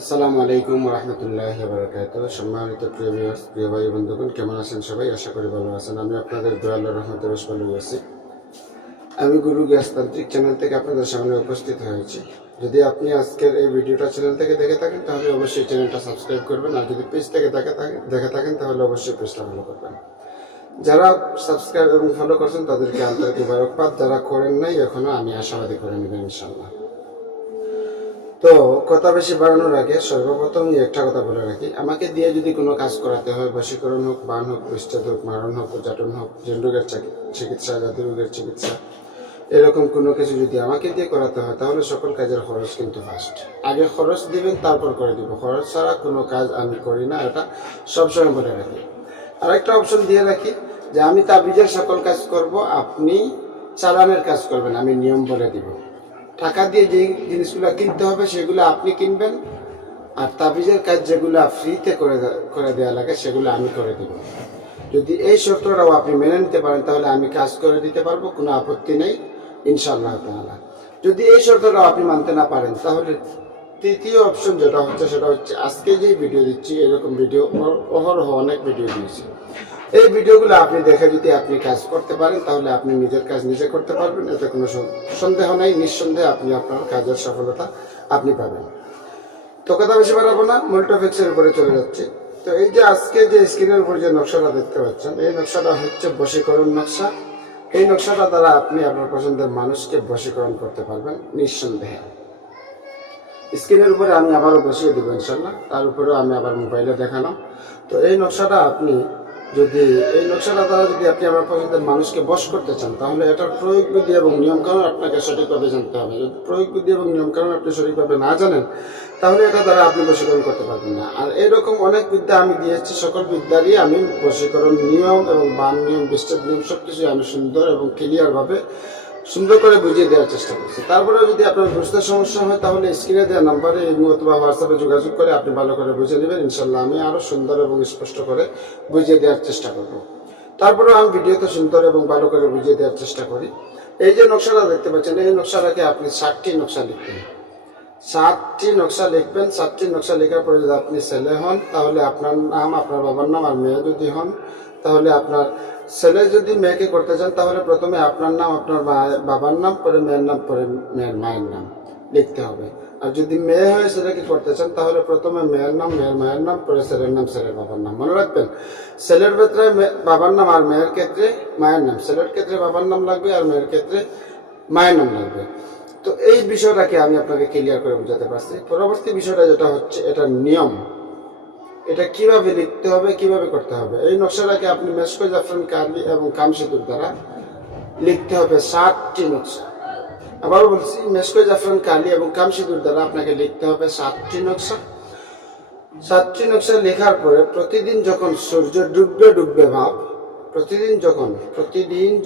আসসালামু আলাইকুম রহমতুল্লাহি ওয়া বারাকাতুহু। সম্মানিত প্রিয় ভাই বন্ধুগণ, কেমন আছেন সবাই? আশা করি ভালো আছেন। আমি আপনাদের দোয়া আল্লাহর রহমতে বেশ ভালোই আছি। আমি গুরু গ্যাসতান্ত্রিক চ্যানেল থেকে আপনাদের সামনে উপস্থিত হয়েছি। যদি আপনি আজকের এই ভিডিওটা চ্যানেল থেকে দেখে থাকেন তাহলে অবশ্যই চ্যানেলটা সাবস্ক্রাইব করবেন, আর যদি পেজ থেকে দেখে থাকেন তাহলে অবশ্যই পেজটা ফলো করবেন। যারা সাবস্ক্রাইব এবং ফলো করছেন তাদেরকে আন্তরিক মোবারকবাদ, যারা করেন নাই এখনো আমি আশাবাদী করে নেবেন ইনশাআল্লাহ। তো কথা বেশি বাড়ানোর আগে সর্বপ্রথম একটা কথা বলে রাখি, আমাকে দিয়ে যদি কোনো কাজ করাতে হয়, বশীকরণ হোক, বান হোক, বিচ্ছেদ হোক, মারণ হোক, উচ্চাটন হোক, জিন রোগের চিকিৎসা, জাতি রোগের চিকিৎসা, এরকম কোনো কিছু যদি আমাকে দিয়ে করাতে হয় তাহলে সকল কাজের খরচ কিন্তু ফার্স্ট। আগে খরচ দিবেন, তারপর করে দিব। খরচ ছাড়া কোনো কাজ আমি করি না, এটা সবসময় বলে রাখি। আর একটা অপশন দিয়ে রাখি যে আমি তাবিজের সকল কাজ করব, আপনি চালানের কাজ করবেন, আমি নিয়ম বলে দিব। টাকা দিয়ে যে জিনিসগুলো কিনতে হবে সেগুলো আপনি কিনবেন, আর তাবিজের কাজ যেগুলো ফ্রিতে করে দেওয়া লাগে সেগুলো আমি করে দেব। যদি এই শর্তটাও আপনি মেনে নিতে পারেন তাহলে আমি কাজ করে দিতে পারবো, কোনো আপত্তি নেই ইনশাআল্লাহ তাআলা। যদি এই শর্তটাও আপনি মানতে না পারেন তাহলে তৃতীয় অপশন যেটা হচ্ছে সেটা হচ্ছে আজকে যে ভিডিও দিচ্ছি, এরকম ভিডিও অহরহ অনেক ভিডিও দিয়েছি। এই ভিডিওগুলো আপনি দেখে যদি আপনি কাজ করতে পারেন তাহলে আপনি নিজের কাজ নিজে করতে পারবেন, এতে কোনো সন্দেহ নাই। নিঃসন্দেহে আপনি আপনার কাজের সফলতা আপনি পাবেন। তো কথা বেশি বাড়াবো না, মূল টপিক্সের উপরে চলে যাচ্ছে। তো এই যে আজকে যে স্ক্রিনের উপর যে নকশাটা দেখতে পাচ্ছেন, এই নকশাটা হচ্ছে বশীকরণ নকশা। এই নকশাটা দ্বারা আপনি আপনার পছন্দের মানুষকে বশীকরণ করতে পারবেন নিঃসন্দেহে। স্ক্রিনের উপরে আমি আবারও বসিয়ে দেবো ইনশাল্লাহ, তার উপরেও আমি আবার মোবাইলে দেখালাম। তো এই নকশাটা দ্বারা যদি আপনি আপনার পছন্দের মানুষকে বশ করতে চান তাহলে এটার প্রয়োগ বিধি এবং নিয়মকানুন আপনাকে সঠিকভাবে জানতে হবে। যদি প্রয়োগ বিধি এবং নিয়মকানুন আপনি সঠিকভাবে না জানেন তাহলে এটা দ্বারা আপনি বশীকরণ করতে পারবেন না। আর এরকম অনেক বিদ্যা আমি দিয়েছি, সকল বিদ্যারই আমি বশীকরণ নিয়ম এবং বান নিয়ম, বিচ্ছেদ নিয়ম সবকিছু আমি সুন্দর এবং ক্লিয়ারভাবে সুন্দর করে বুঝিয়ে দেওয়ার চেষ্টা করছি। তারপরেও যদি আপনার বুঝতে সমস্যা হয় তাহলে স্ক্রিনে দেওয়া নাম্বারে অথবা হোয়াটসঅ্যাপে যোগাযোগ করে আপনি ভালো করে বুঝে নেবেন। ইনশাল্লাহ আমি আরও সুন্দর এবং স্পষ্ট করে বুঝিয়ে দেওয়ার চেষ্টা করব। তারপরেও আমি ভিডিওতে সুন্দর এবং ভালো করে বুঝিয়ে দেওয়ার চেষ্টা করি। এই যে নকশাটা দেখতে পাচ্ছেন, এই নকশাটাকে আপনি 7টি নকশা লিখবেন। 7টি নকশা লিখবেন। 7টি নকশা লেখার পরে যদি আপনি ছেলে হন তাহলে আপনার নাম, আপনার বাবার নাম, আর মেয়ে যদি হন তাহলে আপনার ছেলে যদি মেয়েকে করতে চান তাহলে প্রথমে আপনার নাম, আপনার বাবার নাম, পরে মেয়ের নাম, পরে মেয়ের মায়ের নাম লিখতে হবে। আর যদি মেয়ে হয়ে ছেলেকে করতে চান তাহলে প্রথমে মেয়ের নাম, মেয়ের মায়ের নাম, পরে ছেলের নাম, ছেলের বাবার নাম। মনে রাখবেন, ছেলের ক্ষেত্রে বাবার নাম আর মেয়ের ক্ষেত্রে মায়ের নাম। ছেলের ক্ষেত্রে বাবার নাম লাগবে আর মেয়ের ক্ষেত্রে মায়ের নাম লাগবে। তো এই বিষয়টাকে আমি আপনাকে ক্লিয়ার করে বোঝাতে পারছি। পরবর্তী বিষয়টা যেটা হচ্ছে এটা নিয়ম, এটা কিভাবে লিখতে হবে, কিভাবে করতে হবে। এই নকশাটাকে আপনি মেশক, জাফরান, কালি এবং কামসিঁদুর দ্বারা লিখতে হবে 7টি নকশা। আবার বলছি, মেশক, জাফরান, কালি এবং কামসিঁদুর দ্বারা আপনাকে লিখতে হবে 7টি নকশা। 7টি নকশা লেখার পরে প্রতিদিন যখন সূর্য ডুববে ভাব, প্রতিদিন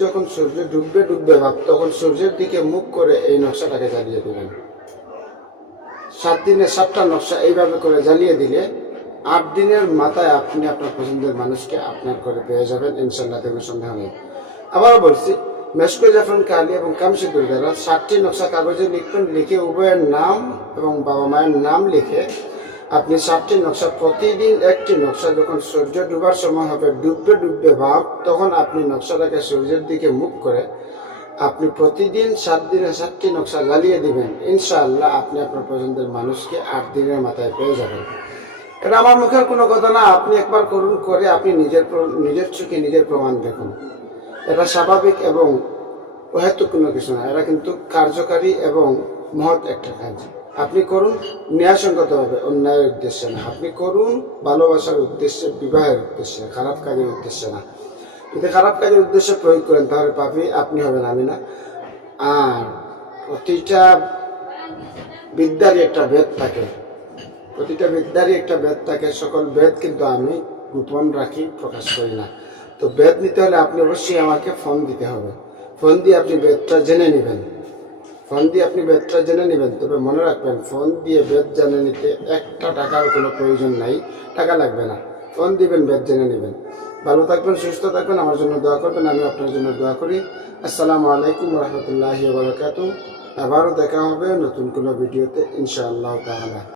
যখন সূর্য ডুববে ভাব, তখন সূর্যের দিকে মুখ করে এই নকশাটাকে জ্বালিয়ে দেবেন। 7 দিনে 7টা নকশা এইভাবে করে জ্বালিয়ে দিলে 8 দিনের মাথায় আপনি আপনার পছন্দের মানুষকে আপনার করে পেয়ে যাবেন ইনশাল্লাহ, কোনো সন্দেহ নেই। আবার বলছি, মেশক, জাফরান, কালি এবং কামসিঁদুর দ্বারা 7টি নকশা কাগজে লিখবেন। লিখে উভয়ের নাম এবং বাবা মায়ের নাম লিখে আপনি 7টি নকশা, প্রতিদিন একটি নকশা, যখন সূর্য ডুবার সময় হবে, ডুববে ভাব, তখন আপনি নকশাটাকে সূর্যের দিকে মুখ করে আপনি প্রতিদিন 7 দিনে 7টি নকশা জ্বালিয়ে দিবেন। ইনশাআল্লাহ আপনি আপনার পছন্দের মানুষকে 8 দিনের মাথায় পেয়ে যাবেন। এটা আমার মুখের কোনো কথা না, আপনি একবার করুন, করে আপনি নিজের চোখে নিজের প্রমাণ দেখুন। এটা স্বাভাবিক এবং অহেতুক কোনো কিছু না, এটা কিন্তু কার্যকারী এবং মহৎ একটা কাজ। আপনি করুন ন্যায়সঙ্গতভাবে, অন্যায়ের উদ্দেশ্যে না। আপনি করুন ভালোবাসার উদ্দেশ্যে, বিবাহের উদ্দেশ্যে, খারাপ কাজের উদ্দেশ্যে না। যদি খারাপ কাজের উদ্দেশ্যে প্রয়োগ করেন তাহলে পাপী আপনি হবেন, আমি না। আর প্রতিটা বিদ্যারই একটা ভেদ থাকে, সকল ভেদ কিন্তু আমি গোপন রাখি, প্রকাশ করি না। তো ভেদ নিতে হলে আপনি অবশ্যই আমাকে ফোন দিতে হবে। ফোন দিয়ে আপনি ভেদটা জেনে নেবেন। তবে মনে রাখবেন, ফোন দিয়ে ভেদ জেনে নিতে একটা টাকার কোনো প্রয়োজন নাই, টাকা লাগবে না। ফোন দিবেন, ভেদ জেনে নেবেন। ভালো থাকবেন, সুস্থ থাকবেন, আমার জন্য দোয়া করবেন, আমি আপনার জন্য দোয়া করি। আসসালামু আলাইকুম রহমতুল্লাহি ওয়া বারাকাতুহু। আবারও দেখা হবে নতুন কোনো ভিডিওতে ইনশাআল্লাহ তাআলা।